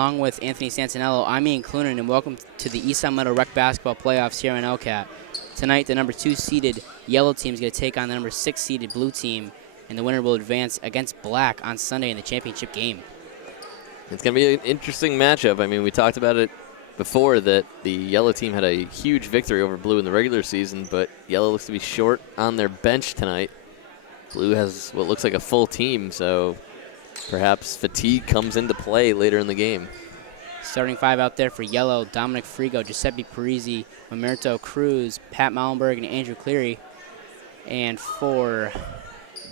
along with Anthony Santinello, I'm Ian Clunan, and welcome to the Eastside Meadow Rec Basketball Playoffs here on LCAT. Tonight, the number 2 seeded yellow team is going to take on the number 6 seeded blue team, and the winner will advance against black on Sunday in the championship game. It's going to be an interesting matchup. I mean, we talked about it before that the yellow team had a huge victory over blue in the regular season, but yellow looks to be short on their bench tonight. Blue has what looks like a full team, so perhaps fatigue comes into play later in the game. Starting 5 out there for yellow: Dominic Frigo, Giuseppe Parisi, Mamerto Cruz, Pat Mallenberg, and Andrew Cleary. And for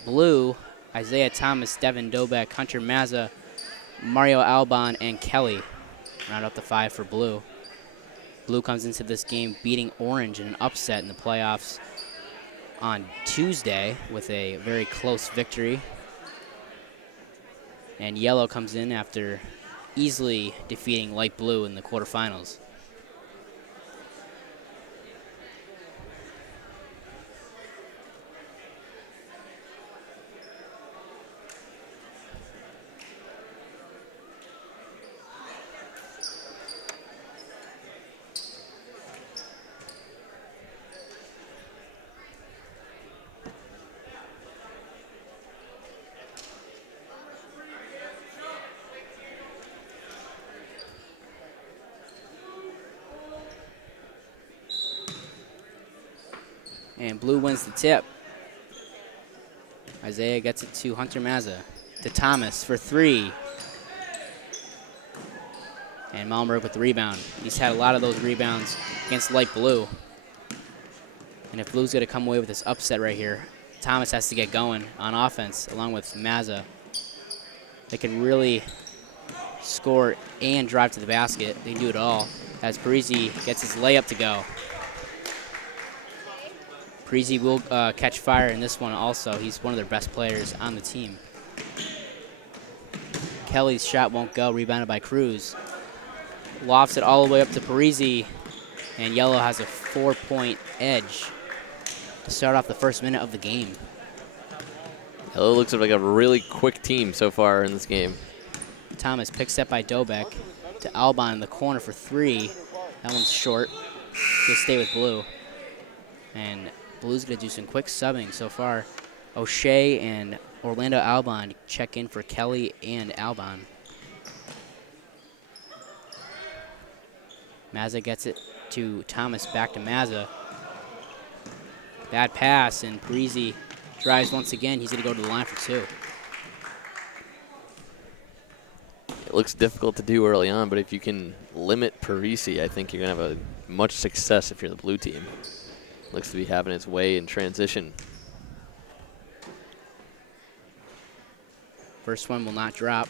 blue, Isaiah Thomas, Devin Dobek, Hunter Mazza, Mario Albon, and Kelly round out the 5 for blue. Blue comes into this game beating orange in an upset in the playoffs on Tuesday with a very close victory. And yellow comes in after easily defeating light blue in the quarterfinals. And blue wins the tip. Isaiah gets it to Hunter Mazza, to Thomas for 3. And Malmberg with the rebound. He's had a lot of those rebounds against light blue. And if blue's going to come away with this upset right here, Thomas has to get going on offense along with Mazza. They can really score and drive to the basket. They can do it all as Parisi gets his layup to go. Parisi will catch fire in this one also. He's one of their best players on the team. Kelly's shot won't go, rebounded by Cruz. Lofts it all the way up to Parisi, and yellow has a 4-point edge to start off the first minute of the game. Yellow looks like a really quick team so far in this game. Thomas picks up by Dobek to Albon in the corner for 3. That one's short. He'll stay with blue. And blue's going to do some quick subbing so far. O'Shea and Orlando Albon check in for Kelly and Albon. Mazza gets it to Thomas, back to Mazza. Bad pass, and Parisi drives once again. He's going to go to the line for 2. It looks difficult to do early on, but if you can limit Parisi, I think you're going to have a much success if you're the blue team. Looks to be having its way in transition. First one will not drop.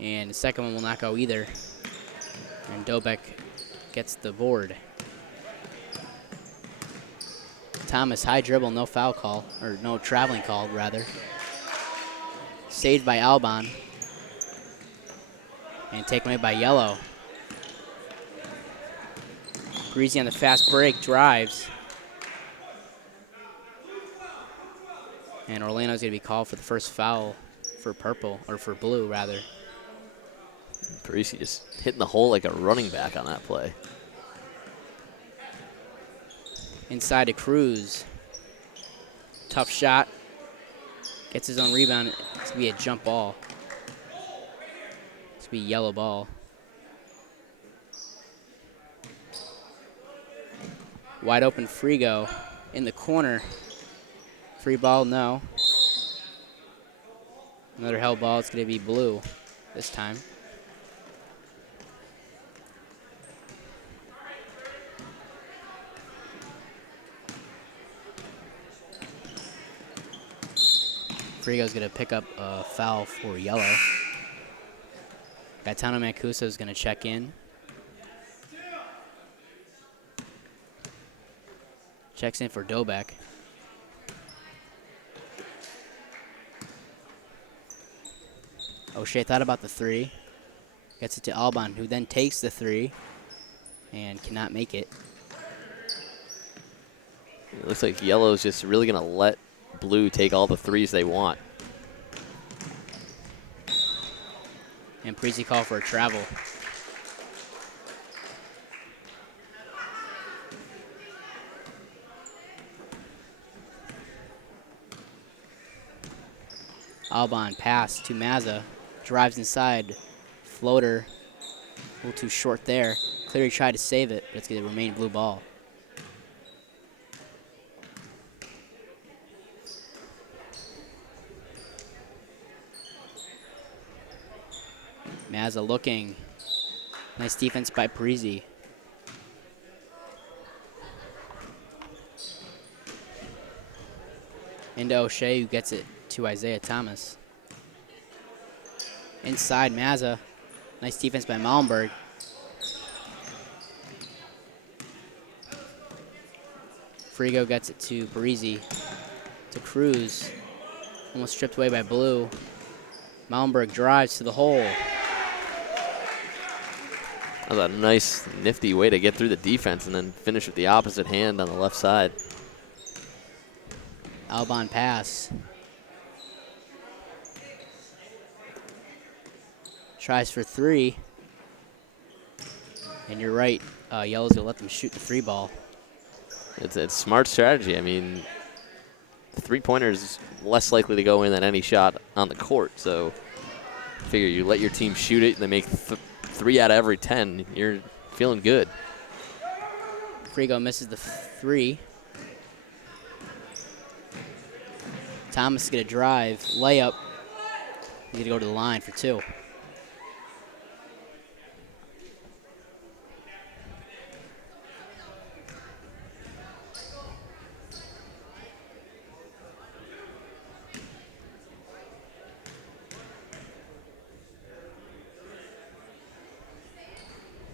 And the second one will not go either. And Dobek gets the board. Thomas, high dribble, no foul call, or no traveling call, rather. Saved by Albon. And taken away by yellow. Parisi on the fast break, drives. And Orlando's going to be called for the first foul for purple, or for blue, rather. Parisi just hitting the hole like a running back on that play. Inside to Cruz. Tough shot. Gets his own rebound. It's going to be a jump ball. It's going to be a yellow ball. Wide open Frigo in the corner. Free ball, no. Another held ball. It's going to be blue this time. Frigo's going to pick up a foul for yellow. Gaetano Mancuso is going to check in. Checks in for Dobek. O'Shea thought about the 3. Gets it to Albon, who then takes the 3 and cannot make it. It looks like yellow's just really going to let blue take all the threes they want. And Parisi called for a travel. Alban pass to Mazza. Drives inside. Floater. A little too short there. Cleary tried to save it, but it's going to remain blue ball. Mazza looking. Nice defense by Parisi. Into O'Shea, who gets it to Isaiah Thomas. Inside Mazza. Nice defense by Malmberg. Frigo gets it to Parisi. To Cruz. Almost stripped away by Blue. Malmberg drives to the hole. That was a nice, nifty way to get through the defense and then finish with the opposite hand on the left side. Alban pass. Tries for three. And you're right, yellow's gonna let them shoot the three ball. It's smart strategy. I mean, the three-pointer's less likely to go in than any shot on the court. So figure you let your team shoot it and they make 3 out of every 10. You're feeling good. Frigo misses the three. Thomas is gonna drive, layup. He's gonna go to the line for two.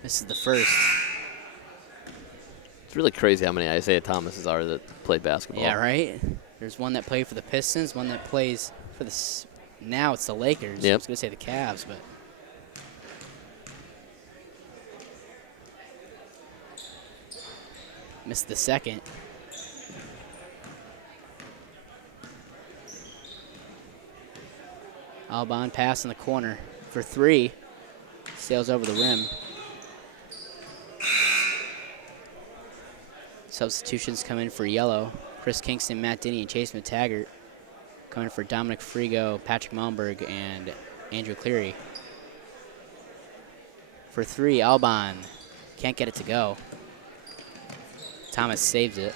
This is the first. It's really crazy how many Isaiah Thomases are that play basketball. Yeah, right? There's one that played for the Pistons, one that plays for the... Now it's the Lakers. Yep. I was going to say the Cavs, but... Missed the second. Alban pass in the corner for three. Sails over the rim. Substitutions come in for yellow. Chris Kingston, Matt Denny, and Chase McTaggart. Coming for Dominic Frigo, Patrick Malmberg, and Andrew Cleary. For three, Alban. Can't get it to go. Thomas saves it.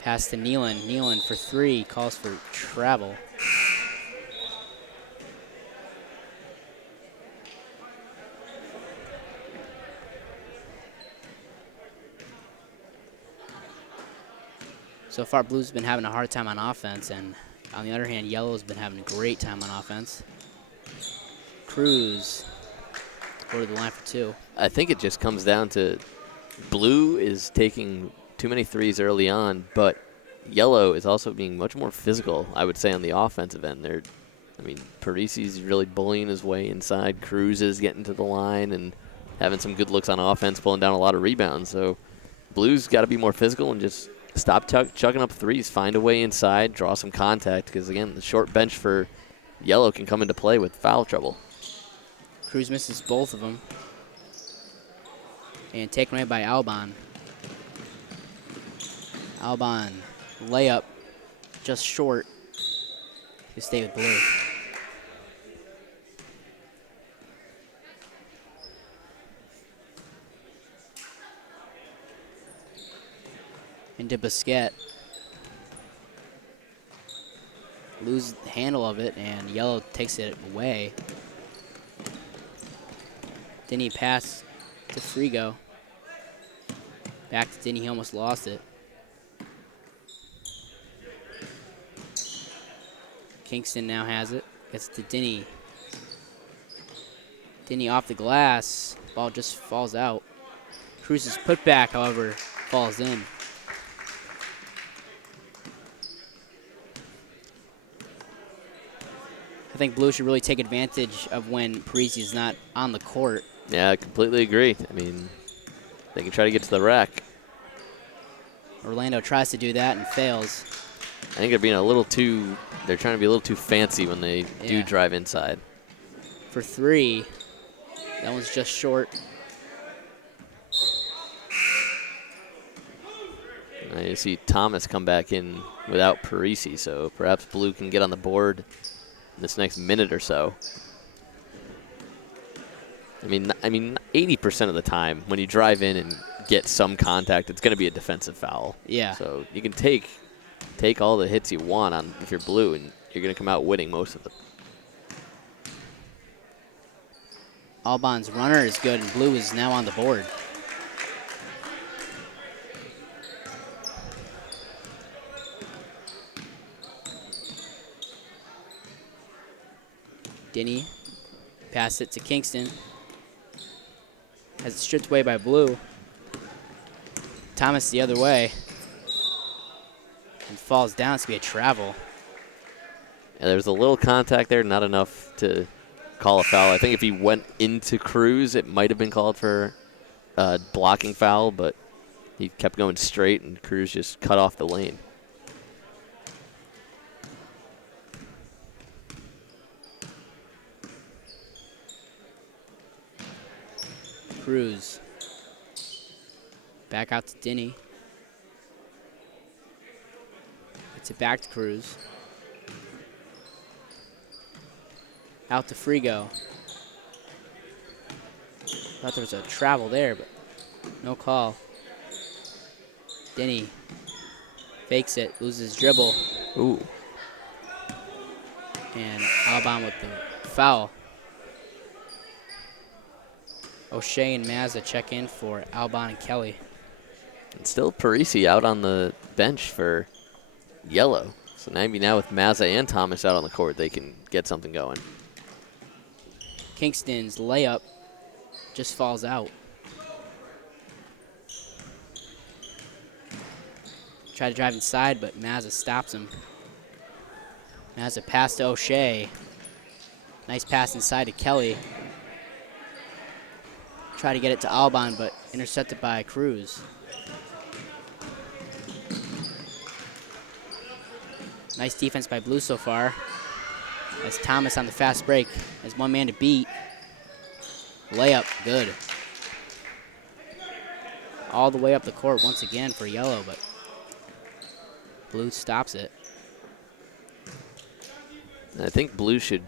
Pass to Nealon. Nealon for three, calls for travel. So far, Blue's been having a hard time on offense, and on the other hand, Yellow's been having a great time on offense. Cruz go to the line for two. I think it just comes down to Blue is taking too many threes early on, but Yellow is also being much more physical, I would say, on the offensive end. Parisi's really bullying his way inside. Cruz is getting to the line and having some good looks on offense, pulling down a lot of rebounds. So Blue's got to be more physical and just stop chucking up threes. Find a way inside, draw some contact, because, again, the short bench for Yellow can come into play with foul trouble. Cruz misses both of them. And taken away by Alban. Alban, layup, just short. You stay with Blue. Into Biscuit. Loses the handle of it, and Yellow takes it away. Denny pass to Frigo. Back to Denny, he almost lost it. Kingston now has it. Gets to Denny. Denny off the glass. Ball just falls out. Cruz's putback, however, falls in. I think Blue should really take advantage of when Parisi is not on the court. Yeah, I completely agree. I mean, They can try to get to the rack. Orlando tries to do that and fails. I think they're trying to be a little too fancy when they do drive inside. For 3, that one's just short. You see Thomas come back in without Parisi, so perhaps Blue can get on the board in this next minute or so. I mean, 80% of the time when you drive in and get some contact, it's going to be a defensive foul. Yeah. So you can take all the hits you want on if you're Blue, and you're going to come out winning most of them. Albon's runner is good, and Blue is now on the board. Denny passed it to Kingston. Has it stripped away by Blue. Thomas the other way. And falls down. It's going to be a travel. Yeah, there's a little contact there, not enough to call a foul. I think if he went into Cruz, it might have been called for a blocking foul, but he kept going straight, and Cruz just cut off the lane. Cruz. Back out to Denny. Gets it back to Cruz. Out to Frigo. Thought there was a travel there, but no call. Denny fakes it, loses dribble. Ooh. And Albon with the foul. O'Shea and Mazza check in for Albon and Kelly. And still Parisi out on the bench for Yellow. So maybe now with Mazza and Thomas out on the court, they can get something going. Kingston's layup just falls out. Tried to drive inside, but Mazza stops him. Mazza pass to O'Shea. Nice pass inside to Kelly. Try to get it to Albon, but intercepted by Cruz. Nice defense by Blue so far. As Thomas on the fast break has one man to beat. Layup, good. All the way up the court once again for Yellow, but Blue stops it. I think Blue should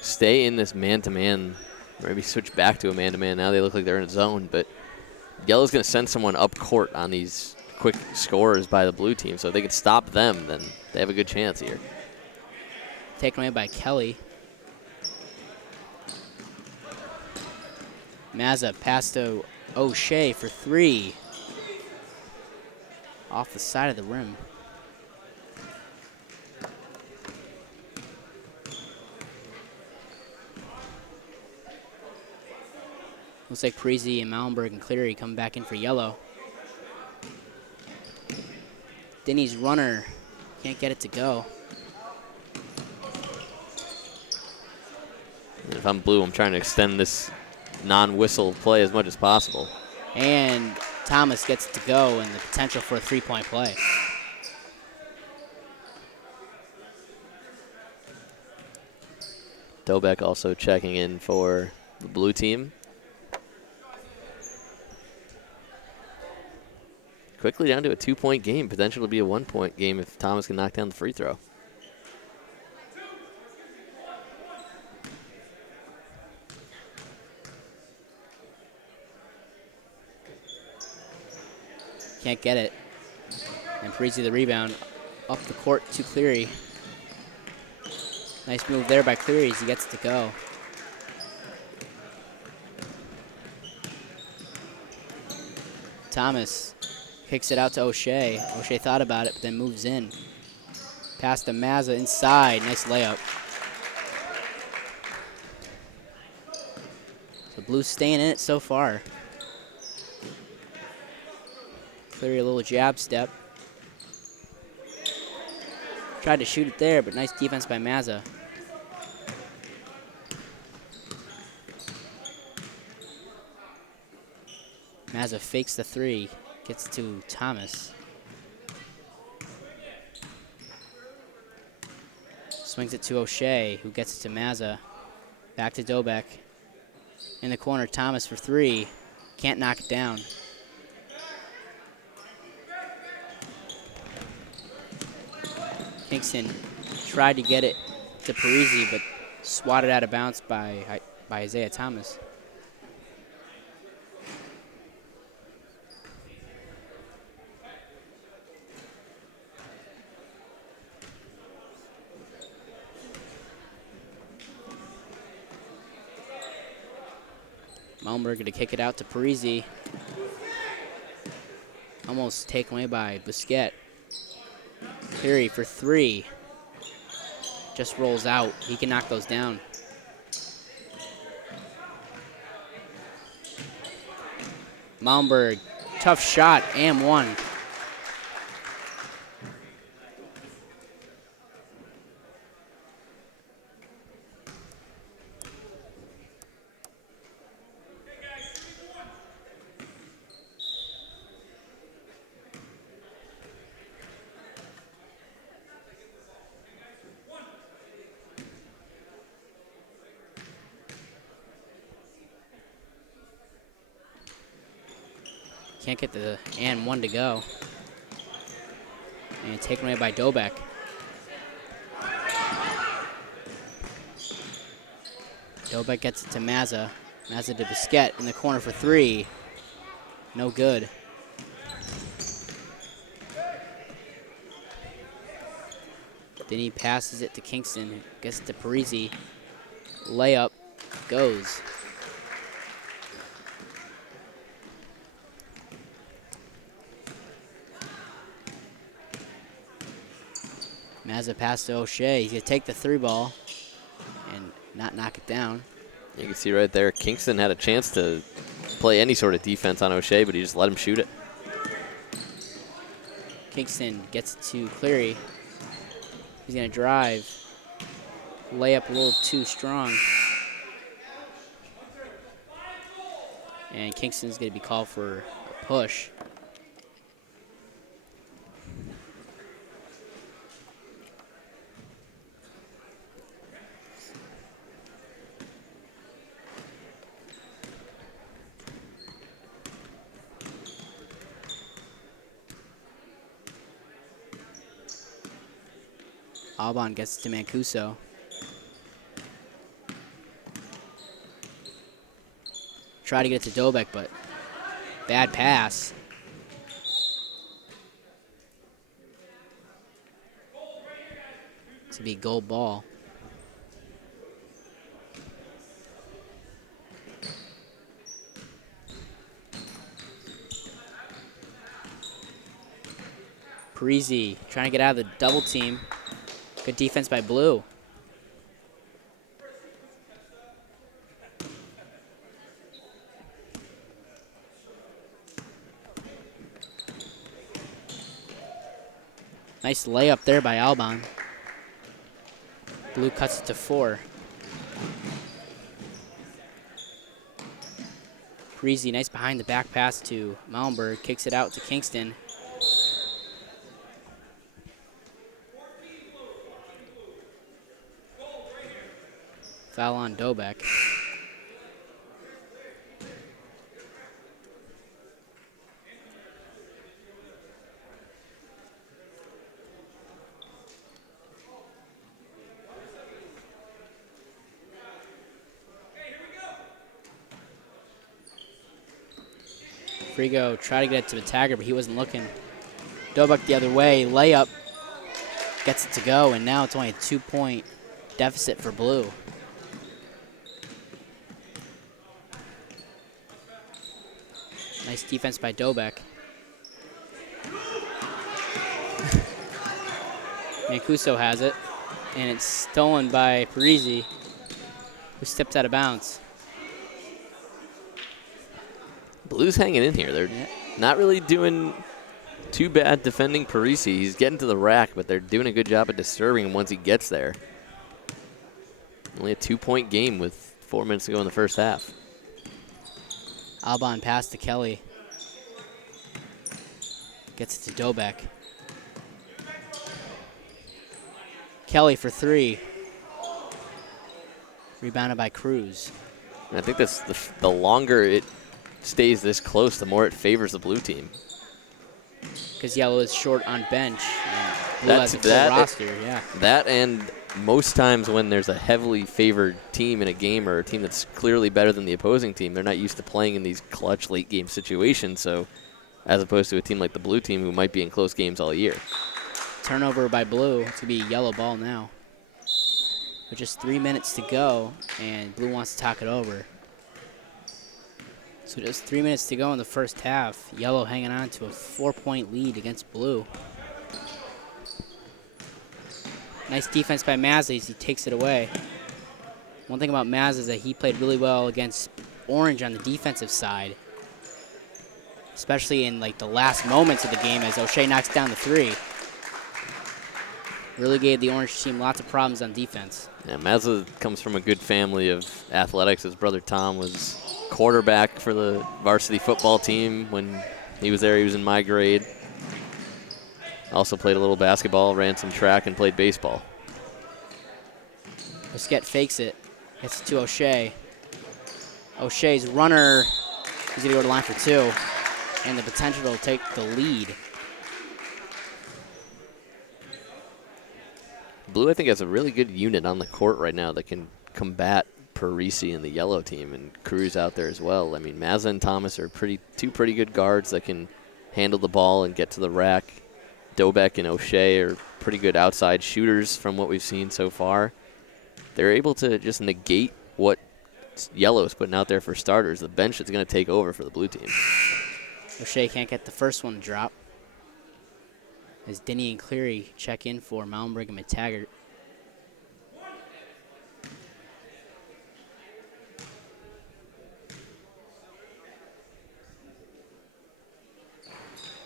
stay in this man-to-man, maybe switch back to a man-to-man. Now they look like they're in a zone, but Yellow's going to send someone up court on these quick scorers by the Blue team, so if they can stop them, then they have a good chance here. Taken away by Kelly. Mazza pass to O'Shea for 3. Off the side of the rim. Looks like Parisi and Malmberg and Cleary come back in for Yellow. Denny's runner can't get it to go. And if I'm Blue, I'm trying to extend this non-whistle play as much as possible. And Thomas gets it to go and the potential for a three-point play. Dobek also checking in for the Blue team. Quickly down to a 2-point game. Potential to be a 1-point game if Thomas can knock down the free throw. Can't get it. And Parisi the rebound. Up the court to Cleary. Nice move there by Cleary as he gets to go. Thomas kicks it out to O'Shea. O'Shea thought about it, but then moves in. Pass to Mazza inside. Nice layup. So Blue's staying in it so far. Cleary a little jab step. Tried to shoot it there, but nice defense by Mazza. Mazza fakes the three, gets to Thomas. Swings it to O'Shea, who gets it to Mazza. Back to Dobek. In the corner, Thomas for three. Can't knock it down. Kingston tried to get it to Parisi, but swatted out of bounds by Isaiah Thomas. Malmberg to kick it out to Parisi. Almost taken away by Busquet. Cleary for three. Just rolls out. He can knock those down. Malmberg, tough shot, and one. Can't get the and one to go. And taken away by Dobek. Dobek gets it to Mazza. Mazza to Busquet in the corner for three. No good. Then he passes it to Kingston. Gets it to Parisi. Layup goes. Mazza pass to O'Shea. He's going to take the three ball and not knock it down. You can see right there, Kingston had a chance to play any sort of defense on O'Shea, but he just let him shoot it. Kingston gets it to Cleary. He's going to drive. Layup a little too strong. And Kingston's going to be called for a push. Alban gets it to Mancuso. Try to get it to Dobek, but bad pass. To be gold ball. Parisi trying to get out of the double team. Good defense by Blue. Nice layup there by Alban. Blue cuts it to 4. Parisi, nice behind the back pass to Malmberg. Kicks it out to Kingston. Foul on Dobek. Frigo tried to get it to the tagger, but he wasn't looking. Dobek the other way, layup, gets it to go, and now it's only a 2-point deficit for Blue. Nice defense by Dobek. Mancuso has it, and it's stolen by Parisi, who steps out of bounds. Blue's hanging in here. They're not really doing too bad defending Parisi. He's getting to the rack, but they're doing a good job of disturbing him once he gets there. Only a 2-point game with 4 minutes to go in the first half. Alban pass to Kelly. Gets it to Dobek. Kelly for 3. Rebounded by Cruz. And I think that's the longer it stays this close, the more it favors the blue team. Because yellow is short on bench. And blue has a full roster, yeah. That, and most times when there's a heavily favored team in a game, or a team that's clearly better than the opposing team, they're not used to playing in these clutch late game situations. So, as opposed to a team like the blue team who might be in close games all year. Turnover by blue. It's going to be a yellow ball now. With just 3 minutes to go, and blue wants to talk it over. So just 3 minutes to go in the first half. Yellow hanging on to a 4-point lead against blue. Nice defense by Mazza as he takes it away. One thing about Mazza is that he played really well against Orange on the defensive side, especially in like the last moments of the game as O'Shea knocks down the 3. Really gave the Orange team lots of problems on defense. Yeah, Mazza comes from a good family of athletics. His brother Tom was quarterback for the varsity football team. When he was there, he was in my grade. Also played a little basketball, ran some track, and played baseball. Busquette fakes it. Gets it to O'Shea. O'Shea's runner, he's going to go to the line for 2. And the potential to take the lead. Blue, I think, has a really good unit on the court right now that can combat Parisi and the yellow team, and Cruz out there as well. I mean, Mazza and Thomas are two pretty good guards that can handle the ball and get to the rack. Dobek and O'Shea are pretty good outside shooters from what we've seen so far. They're able to just negate what yellow's putting out there for starters. The bench is going to take over for the blue team. O'Shea can't get the first one to drop. As Denny and Cleary check in for Mount Brigham and Taggart.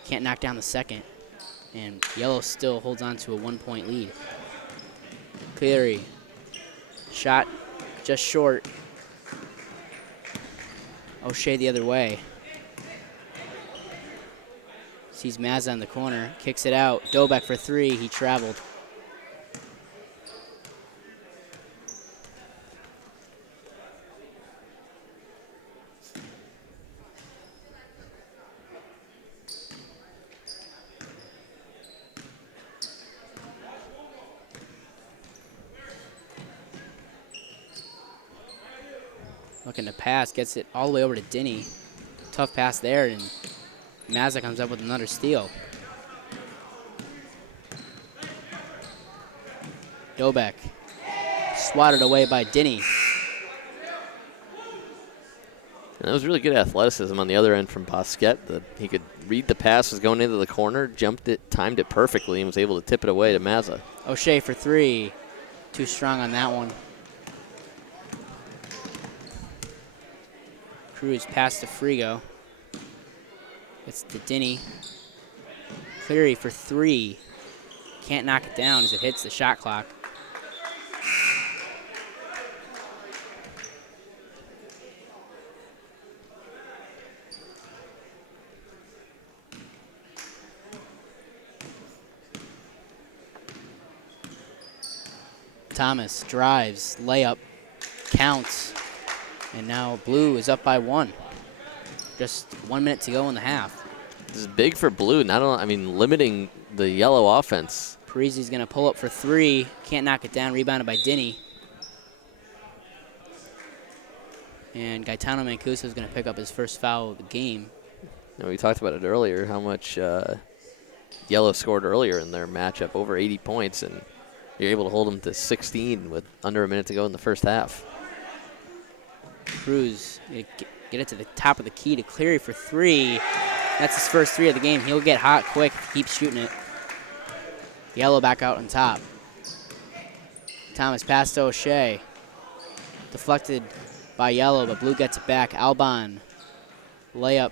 Can't knock down the second. And yellow still holds on to a 1-point lead. Cleary. Shot just short. O'Shea the other way. Sees Mazza in the corner, kicks it out. Dobek for 3, he traveled. Looking to pass, gets it all the way over to Denny. Tough pass there, and Mazza comes up with another steal. Dobek swatted away by Denny. And that was really good athleticism on the other end from Busquette. He could read the pass, was going into the corner, jumped it, timed it perfectly, and was able to tip it away to Mazza. O'Shea for 3. Too strong on that one. Cruz pass to Frigo. It's to Denny. Cleary for 3. Can't knock it down as it hits the shot clock. Thomas drives, layup, counts, and now blue is up by 1. Just 1 minute to go in the half. This is big for blue. Limiting the yellow offense. Parisi's going to pull up for 3. Can't knock it down. Rebounded by Denny. And Gaetano Mancuso is going to pick up his first foul of the game. We talked about it earlier, how much yellow scored earlier in their matchup, over 80 points, and you're able to hold them to 16 with under a minute to go in the first half. Cruz get it to the top of the key to Cleary for 3. That's his first 3 of the game. He'll get hot quick if he keeps shooting it. Yellow back out on top. Thomas pass to O'Shea. Deflected by yellow, but blue gets it back. Alban, layup,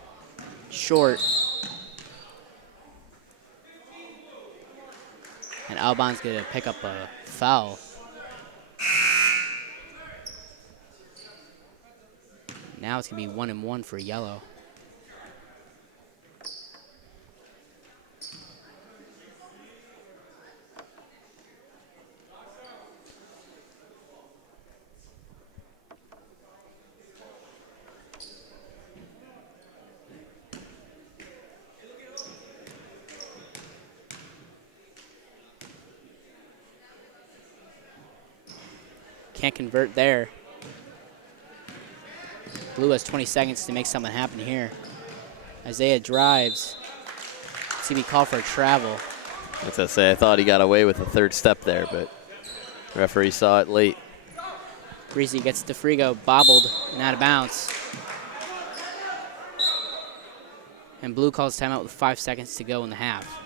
short. And Alban's going to pick up a foul. Now it's going to be 1-1 for yellow. can't convert there. Blue has 20 seconds to make something happen here. Isaiah drives. It's going to be called for a travel. As I say, I thought he got away with the third step there, but referee saw it late. Breezy gets to Frigo, bobbled and out of bounds. And Blue calls timeout with 5 seconds to go in the half.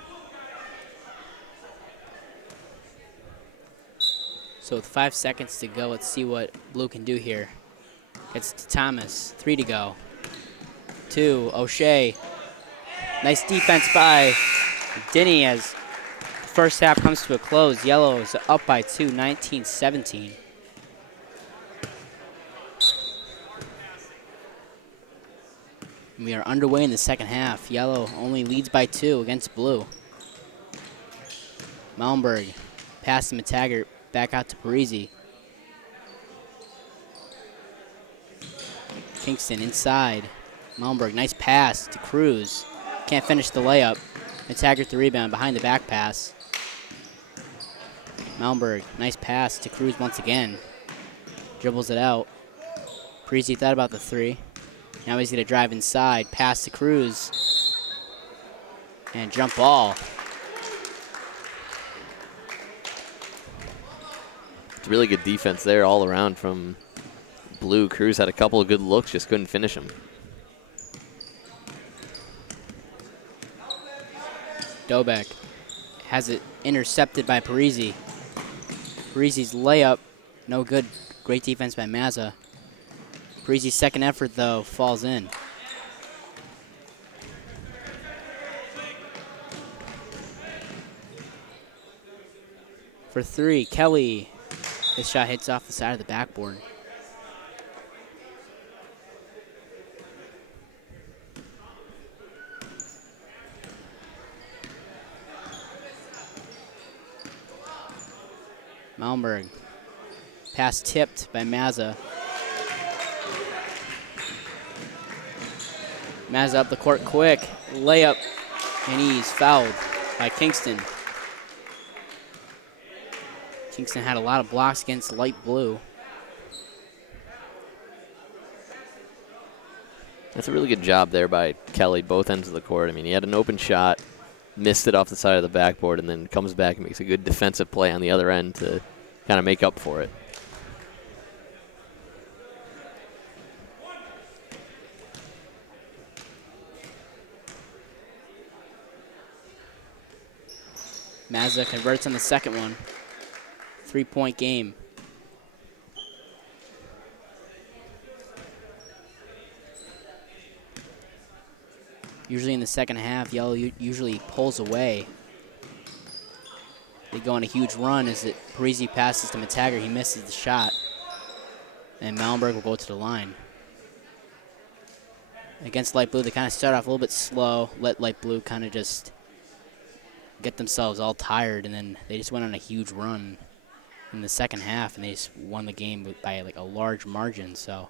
So with 5 seconds to go, let's see what Blue can do here. Gets to Thomas, 3 to go. 2, O'Shea. Nice defense by Denny as the first half comes to a close. Yellow is up by 2, 19-17. We are underway in the second half. Yellow only leads by 2 against Blue. Malmberg, pass to Mataggart, back out to Parisi. Kingston inside. Malmberg, nice pass to Cruz. Can't finish the layup. Mataggart the rebound behind the back pass. Malmberg, nice pass to Cruz once again. Dribbles it out. Parisi thought about the 3. Now he's going to drive inside, pass to Cruz, and jump ball. It's really good defense there all around from Blue. Cruz had a couple of good looks, just couldn't finish them. Dobek has it intercepted by Parisi. Parisi's layup, no good. Great defense by Mazza. Parisi's second effort, though, falls in. For 3, Kelly. This shot hits off the side of the backboard. Malmberg. Pass tipped by Mazza. Mazza up the court quick. Layup. And he's fouled by Kingston. Kingston had a lot of blocks against light Blue. That's a really good job there by Kelly, both ends of the court. I mean, he had an open shot, missed it off the side of the backboard, and then comes back and makes a good defensive play on the other end to kind of make up for it. Mazza converts on the second one. 3-point game. Usually in the second half, Yellow usually pulls away. They go on a huge run as Parisi passes to Mataggart. He misses the shot. And Malmberg will go to the line. Against Light Blue, they kind of start off a little bit slow, let Light Blue kind of just get themselves all tired, and then they just went on a huge run in the second half, and they just won the game by like a large margin. So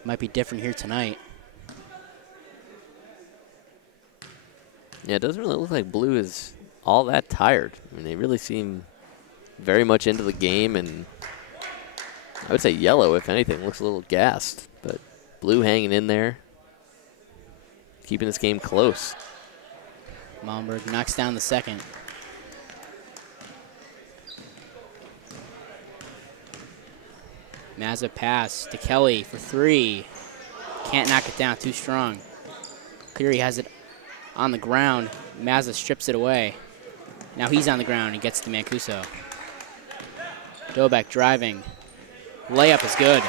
it might be different here tonight. Yeah, it doesn't really look like Blue is all that tired. I mean, they really seem very much into the game, and I would say Yellow, if anything, looks a little gassed. But Blue hanging in there, keeping this game close. Malmberg knocks down the second. Mazza pass to Kelly for 3. Can't knock it down, too strong. Cleary has it on the ground. Mazza strips it away. Now he's on the ground and gets to Mancuso. Dobek driving. Layup is good.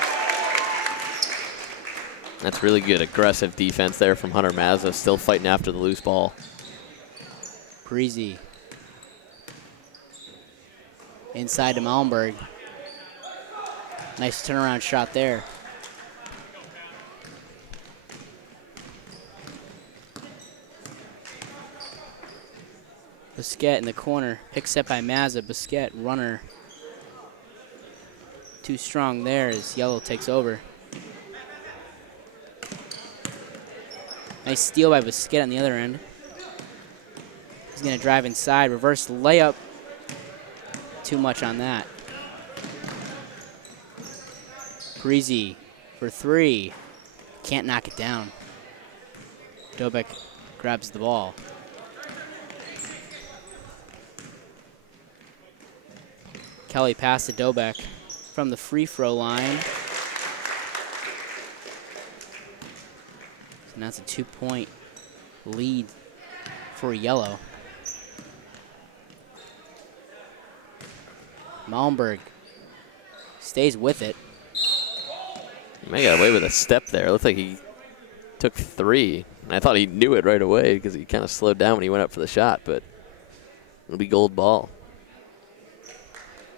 That's really good aggressive defense there from Hunter Mazza, still fighting after the loose ball. Parisi. Inside to Malmberg. Nice turnaround shot there. Busquet in the corner, picks up by Mazza. Busquet, runner. Too strong there as Yellow takes over. Nice steal by Busquet on the other end. He's going to drive inside, reverse layup. Too much on that. Parisi for 3. Can't knock it down. Dobek grabs the ball. Kelly passed to Dobek from the free throw line. And that's a 2-point lead for yellow. Malmberg stays with it. He may got away with a step there. It looked like he took 3. And I thought he knew it right away because he kind of slowed down when he went up for the shot, but it'll be gold ball.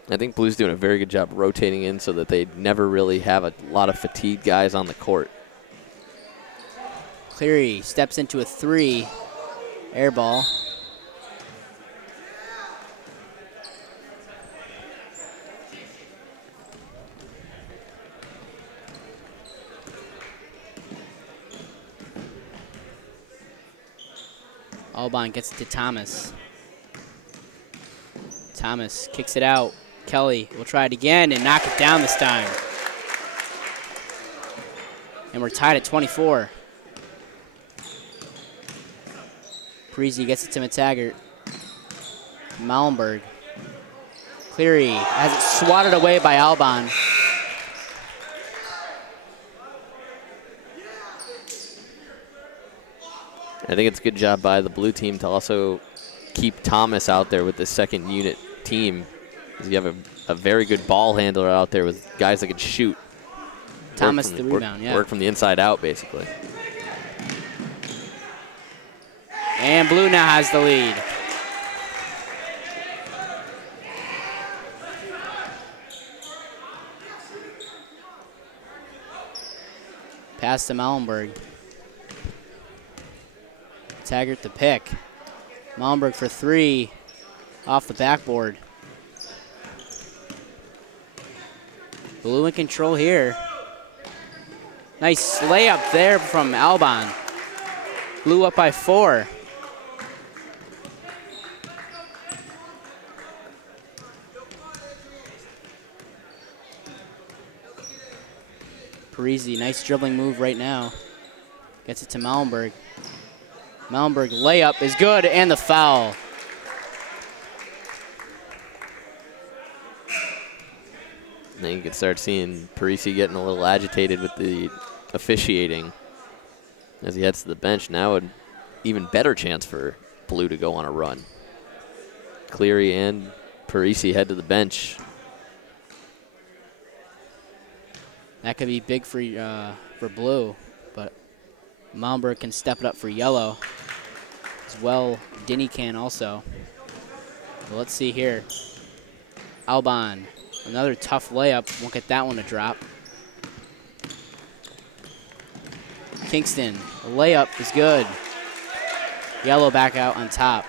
I think Blue's doing a very good job rotating in so that they never really have a lot of fatigued guys on the court. Cleary steps into a 3. Air ball. Alban gets it to Thomas. Thomas kicks it out. Kelly will try it again and knock it down this time. And we're tied at 24. Parisi gets it to Mataggart. Malmberg. Cleary has it swatted away by Alban. I think it's a good job by the blue team to also keep Thomas out there with the second unit team. You have a very good ball handler out there with guys that can shoot. Thomas the rebound, yeah. Work from the inside out, basically. And Blue now has the lead. Pass to Malmberg. Taggart the pick. Malmberg for 3 off the backboard. Blue in control here. Nice layup there from Alban. Blue up by 4. Parisi, nice dribbling move right now. Gets it to Malmberg. Malmberg layup is good, and the foul. Now you can start seeing Parisi getting a little agitated with the officiating as he heads to the bench. Now an even better chance for Blue to go on a run. Cleary and Parisi head to the bench. That could be big for Blue, but Malmberg can step it up for yellow as well. Denny can also. But let's see here. Alban, another tough layup. Won't get that one to drop. Kingston, the layup is good. Yellow back out on top.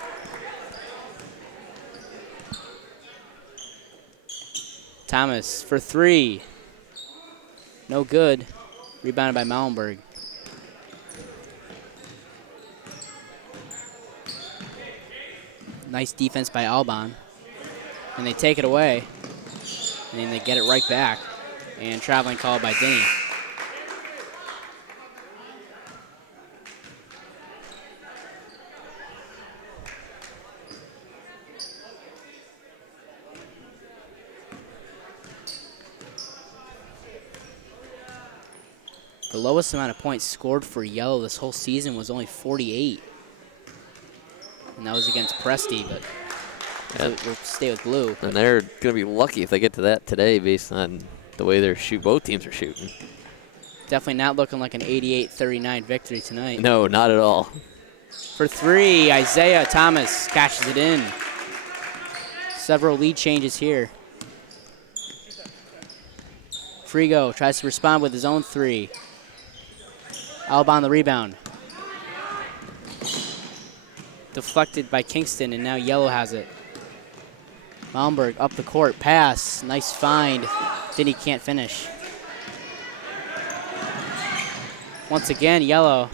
Thomas for 3. No good. Rebounded by Malmberg. Nice defense by Alban. And they take it away. And then they get it right back. And traveling call by Denny. The lowest amount of points scored for yellow this whole season was only 48. And that was against Presti, but we'll stay with Blue. And they're going to be lucky if they get to that today based on the way both teams are shooting. Definitely not looking like an 88-39 victory tonight. No, not at all. For 3, Isaiah Thomas cashes it in. Several lead changes here. Frigo tries to respond with his own 3. Alban the rebound. Deflected by Kingston, and now yellow has it. Malmberg up the court, pass, nice find. Then he can't finish. Once again, yellow.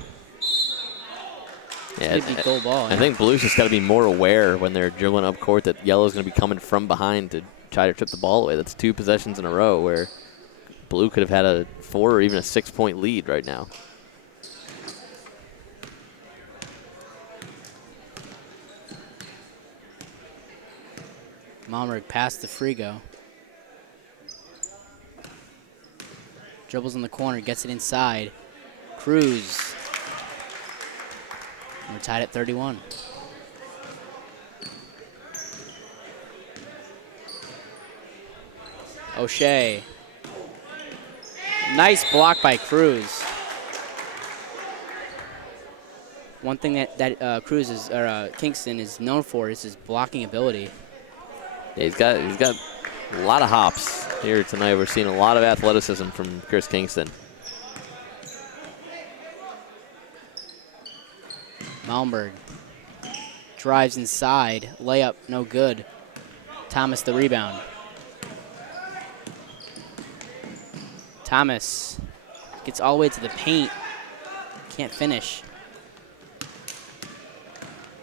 Yeah, It's gonna be goal ball. I think Blue's just got to be more aware when they're dribbling up court that yellow's going to be coming from behind to try to trip the ball away. That's 2 possessions in a row where Blue could have had a 4 or even a 6-point lead right now. Malmberg past to Frigo. Dribbles in the corner, gets it inside. Cruz. And we're tied at 31. O'Shea. Nice block by Cruz. One thing that Cruz is, or Kingston is known for is his blocking ability. Yeah, he's got a lot of hops here tonight. We're seeing a lot of athleticism from Chris Kingston. Malmberg drives inside, layup no good. Thomas the rebound. Thomas gets all the way to the paint, can't finish.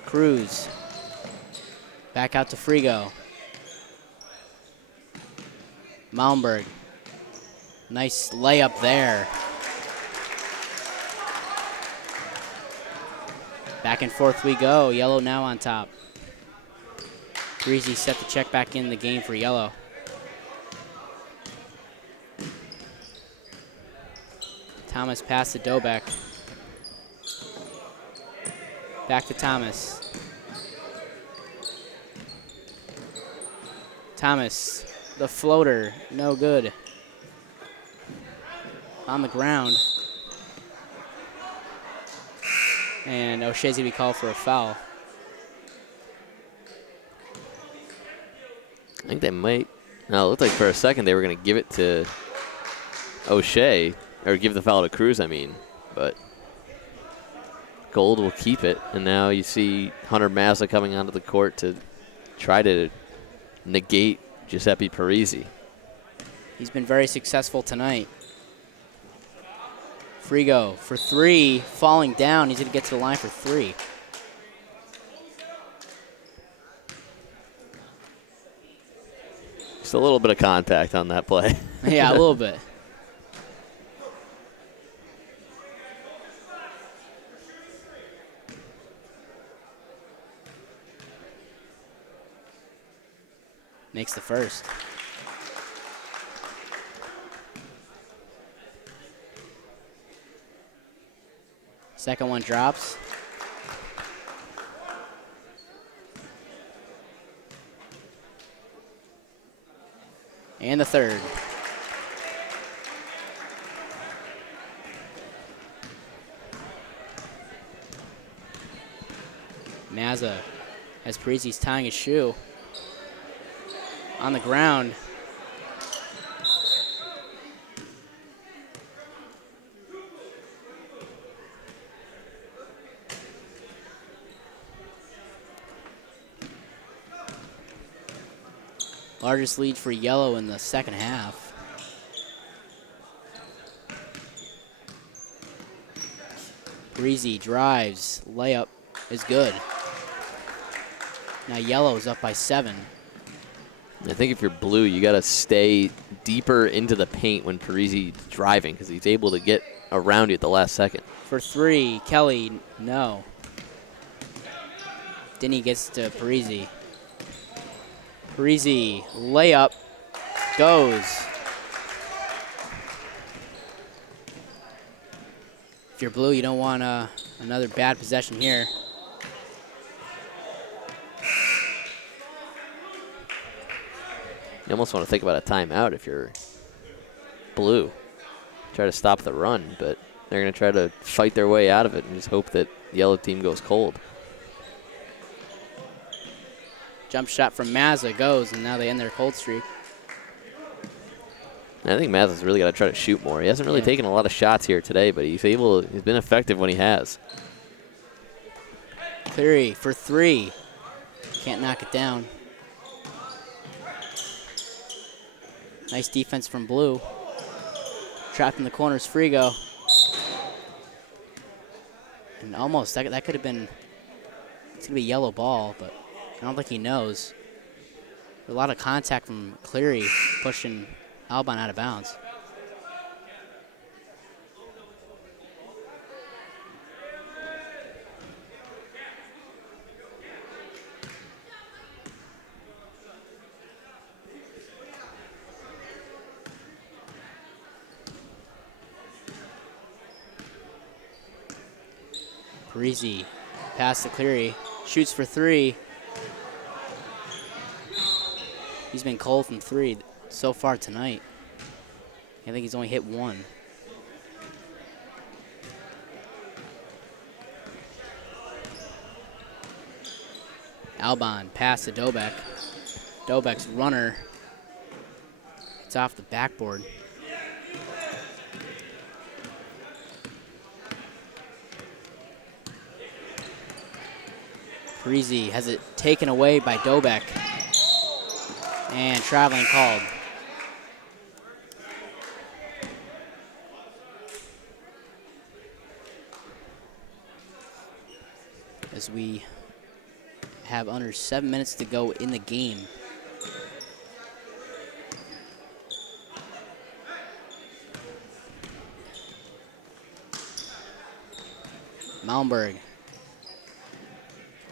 Cruz back out to Frigo. Malmberg, nice layup there. Back and forth we go. Yellow now on top. Breezy set the check back in the game for Yellow. Thomas pass to Dobek. Back to Thomas. Thomas, the floater, no good. On the ground. And O'Shea's gonna be called for a foul. I think they might. No, it looked like for a second they were going to give it to O'Shea, or give the foul to Cruz, I mean. But Gold will keep it. And now you see Hunter Mazza coming onto the court to try to negate Giuseppe Parisi. He's been very successful tonight. Frigo for three, falling down. He's going to get to the line for three. Just a little bit of contact on that play. Yeah, a little bit. Makes the first. Second one drops. And the third. Mazza as Parisi's tying his shoe. On the ground. Largest lead for Yellow in the second half. Parisi drives, layup is good. Now Yellow is up by 7. I think if you're Blue, you got to stay deeper into the paint when Parisi driving, because he's able to get around you at the last second. For three, Kelly, no. Denny gets to Parisi. Parisi, layup, goes. If you're Blue, you don't want another bad possession here. You almost want to think about a timeout if you're Blue. Try to stop the run, but they're going to try to fight their way out of it and just hope that the Yellow team goes cold. Jump shot from Mazza goes, and now they end their cold streak. I think Mazza's really got to try to shoot more. He hasn't really taken a lot of shots here today, but he's been effective when he has. Cleary for three. Can't knock it down. Nice defense from Blue. Trapped in the corners, Frigo. And almost, that could have been, it's going to be Yellow ball, but I don't think he knows. A lot of contact from Cleary pushing Albon out of bounds. Parisi pass to Cleary. Shoots for three. He's been cold from three so far tonight. I think he's only hit one. Albon pass to Dobek. Dobek's runner. It's off the backboard. Parisi has it taken away by Dobek. And traveling called. As we have under 7 minutes to go in the game. Malmberg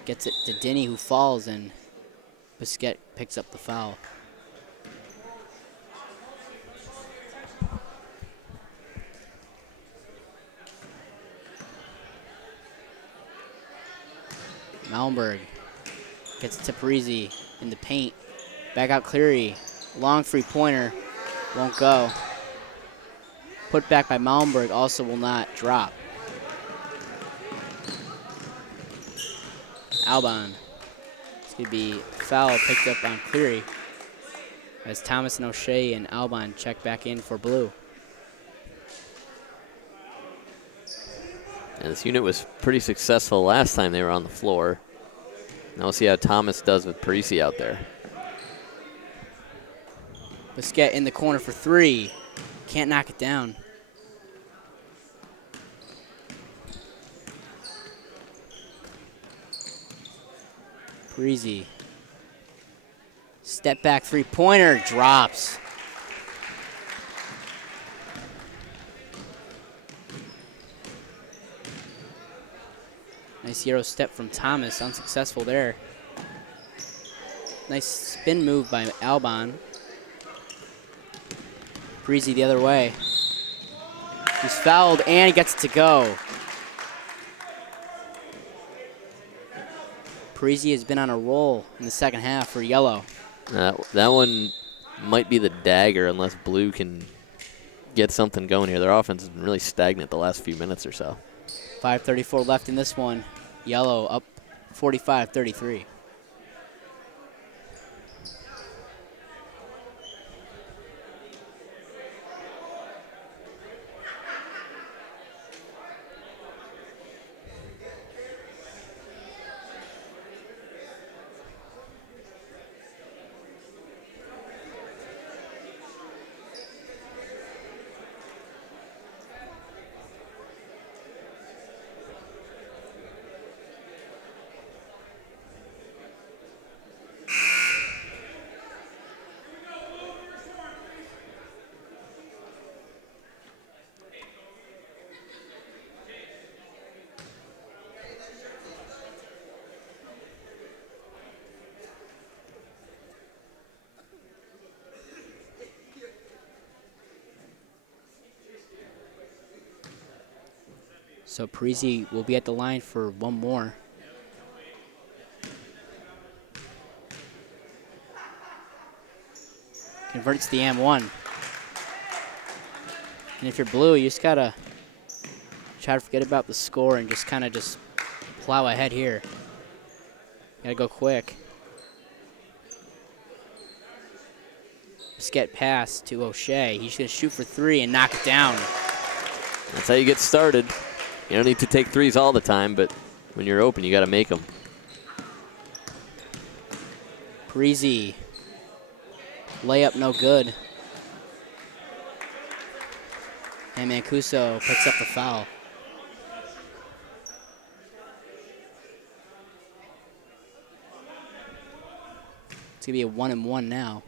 gets it to Denny, who falls, and Biscuit picks up the foul. Malmberg gets it to Parisi in the paint. Back out Cleary. Long three-pointer. Won't go. Put back by Malmberg also will not drop. Albon. It's going to be foul picked up on Cleary as Thomas and O'Shea and Albon check back in for blue. And this unit was pretty successful last time they were on the floor. Now we'll see how Thomas does with Parisi out there. Biscuit in the corner for three. Can't knock it down. Parisi. Step back three-pointer. Drops. Nice Euro step from Thomas, unsuccessful there. Nice spin move by Albon. Parisi the other way. He's fouled and he gets it to go. Parisi has been on a roll in the second half for yellow. That one might be the dagger unless blue can get something going here. Their offense has been really stagnant the last few minutes or so. 5:34 left in this one. Yellow up 45-33. So Parisi will be at the line for one more. Converts the M1. And if you're blue, you just gotta try to forget about the score and just kind of just plow ahead here. Gotta go quick. Biscuit pass to O'Shea. He's gonna shoot for three and knock it down. That's how you get started. You don't need to take threes all the time, but when you're open, you got to make them. Parisi. Layup no good. And Mancuso picks up the foul. It's going to be a 1-and-1 now.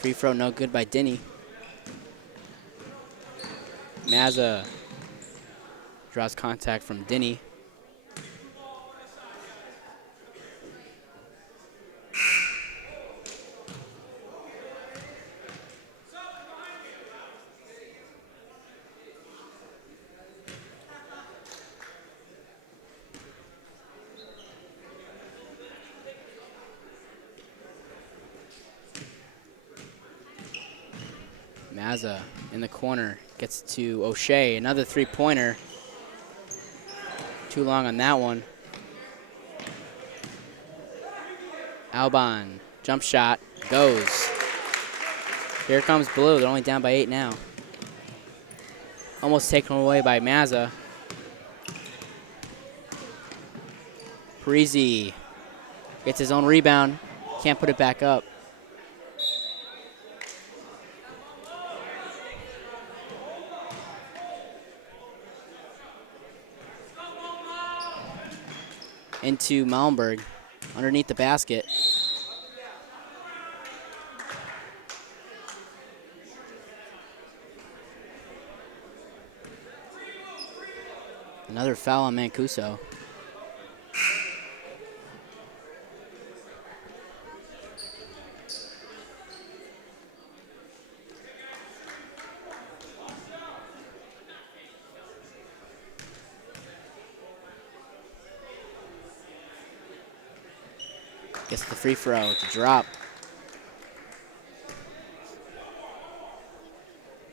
Free throw no good by Denny. Mazza draws contact from Denny. Mazza in the corner. Gets to O'Shea. Another three-pointer. Too long on that one. Alban, jump shot, goes. Here comes Blue. They're only down by 8 now. Almost taken away by Mazza. Parisi gets his own rebound. Can't put it back up. Into Malmberg, underneath the basket. Another foul on Mancuso. Gets the free throw to drop.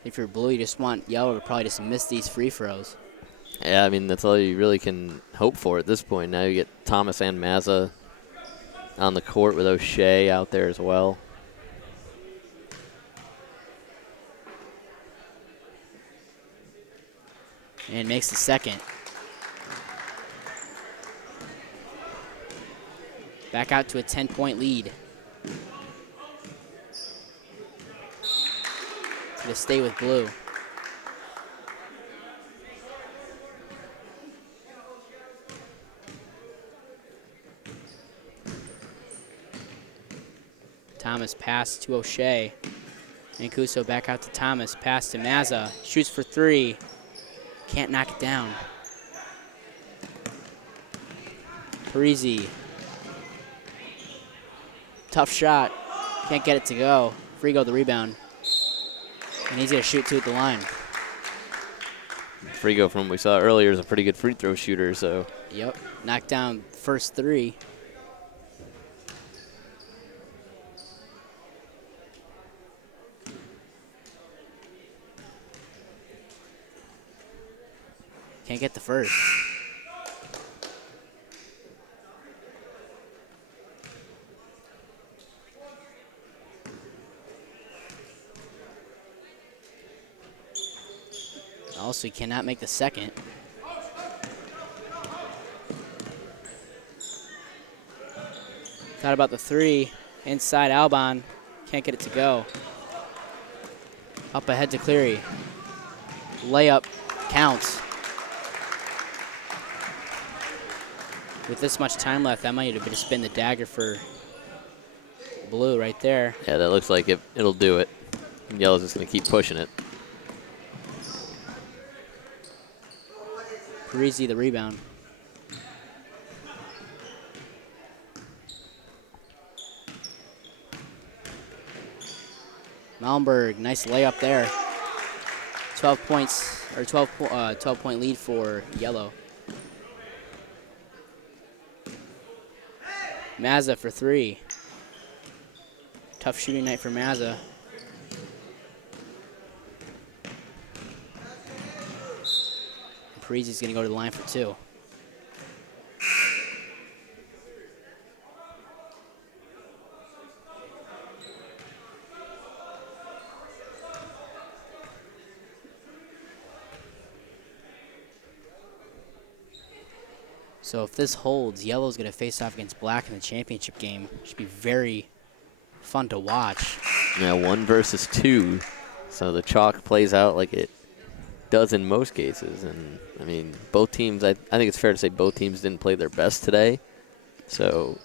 If you're Blue, you just want Yellow to probably just miss these free throws. Yeah, I mean, that's all you really can hope for at this point. Now you get Thomas and Mazza on the court with O'Shea out there as well. And makes the second. Back out to a 10-point lead. It's going to stay with Blue. Thomas pass to O'Shea. Mancuso back out to Thomas. Pass to Mazza. Shoots for three. Can't knock it down. Parisi. Tough shot. Can't get it to go. Frigo the rebound. And he's going to shoot two at the line. Frigo, from what we saw earlier, is a pretty good free throw shooter. So. Yep. Knocked down first three. Can't get the first. Also, he cannot make the second. Thought about the three. Inside Alban. Can't get it to go. Up ahead to Cleary. Layup counts. With this much time left, that might have just been the dagger for Blue right there. Yeah, that looks like it'll do it. Yellow's just going to keep pushing it. Parisi the rebound. Malmberg, nice layup there. 12 points, or 12-point lead for Yellow. Mazza for three. Tough shooting night for Mazza. Parisi's going to go to the line for two. So if this holds, Yellow's going to face off against Black in the championship game. Should be very fun to watch. Yeah, 1 versus 2. So the chalk plays out like it does in most cases. And, I mean, both teams, I think it's fair to say both teams didn't play their best today. So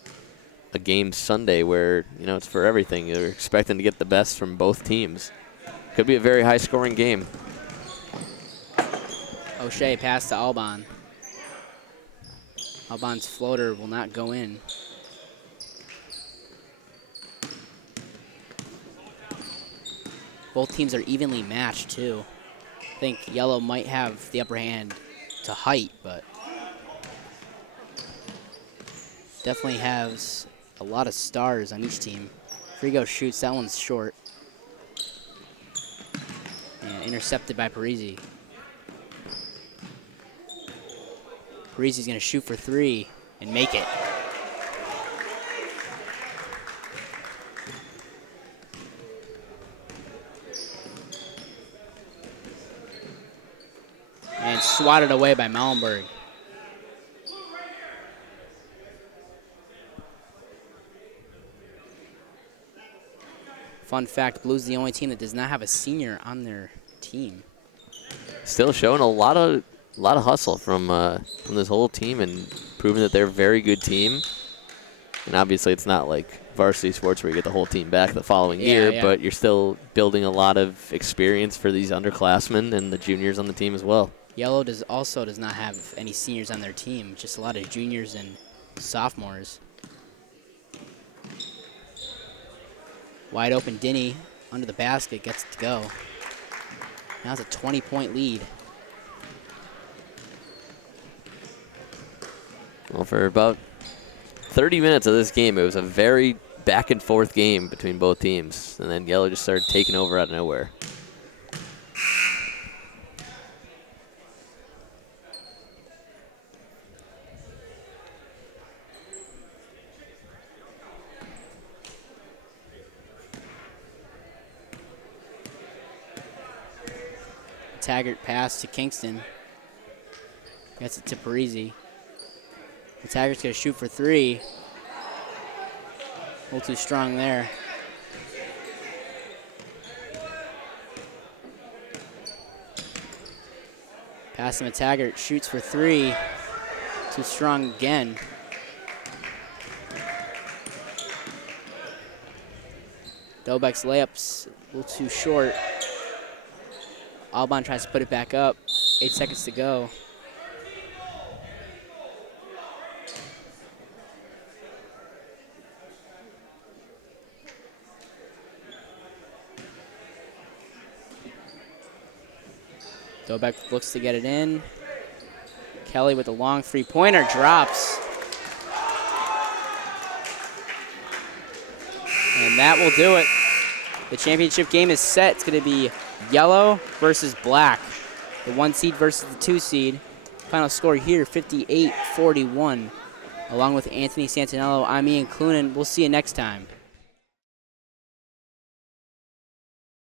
a game Sunday where, you know, it's for everything. You're expecting to get the best from both teams. Could be a very high-scoring game. O'Shea pass to Alban. Alban's floater will not go in. Both teams are evenly matched, too. I think Yellow might have the upper hand to height, but definitely has a lot of stars on each team. Frigo shoots. That one's short. intercepted by Parisi. Parisi's going to shoot for 3 and make it. And swatted away by Malmberg. Fun fact, Blue's the only team that does not have a senior on their team. Still showing a lot of hustle from this whole team and proving that they're a very good team. And obviously it's not like varsity sports where you get the whole team back the following year, but you're still building a lot of experience for these underclassmen and the juniors on the team as well. Yellow does not have any seniors on their team, just a lot of juniors and sophomores. Wide open Denny under the basket, gets it to go. Now it's a 20-point lead. Well, for about 30 minutes of this game, it was a very back and forth game between both teams. And then Yellow just started taking over out of nowhere. Taggart pass to Kingston. Gets it to Parisi. Taggart's going to shoot for 3. A little too strong there. Pass him to Taggart. Shoots for 3. Too strong again. Dobek's layup's a little too short. Albon tries to put it back up. 8 seconds to go. Dobek looks to get it in. Kelly with a long three-pointer drops. And that will do it. The championship game is set. It's going to be yellow versus black. The 1 seed versus the 2 seed. Final score here, 58-41. Along with Anthony Santinello, I'm Ian Clunan. We'll see you next time.